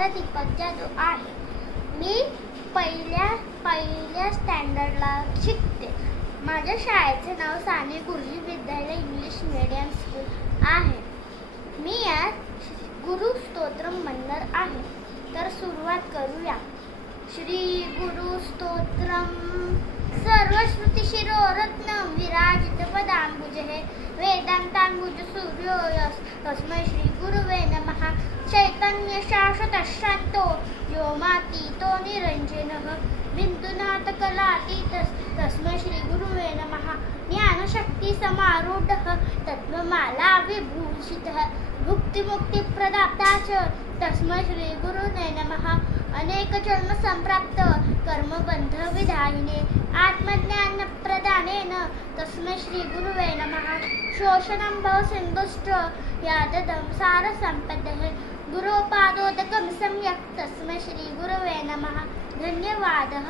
माझा दीपक जाधव आहे. मी पहिल्या स्टँडर्डला शिकते. माझ्या शाळेचे नाव साने गुरुजी विद्यालय इंग्लिश मीडियम स्कूल आहे. मी आज गुरु स्तोत्रम म्हणणार आहे. तर सुरुवात करूया. श्री गुरु स्तोत्रम सर्वश्रुती शिरोरत्नम विराजित पदांबुजे वेदांतांबुज सूर्योयस तस्मै श्री गुरुवे नमः. चैतन्य शाश्वत शांतो व्योमातीतो निरंजनः बिंदुनाथ कलातीत तस्मै श्री गुरुवे नमः. ज्ञानशक्ती समारूढः तत्त्वमाला विभूषितः भुक्तिमुक्ति प्रदाता च तस्मै श्री गुरुवे नमः. अनेक जन्म संप्राप्त कर्मबंध विधायिने आत्मज्ञान प्रदानेन तस्मै श्री गुरुवे नमः. शोषणं भव सिन्धुश्च याददं सार संपदः गुरुपादोदकं सम्यक् तस्मै श्री गुरुवे नमः. धन्यवादः.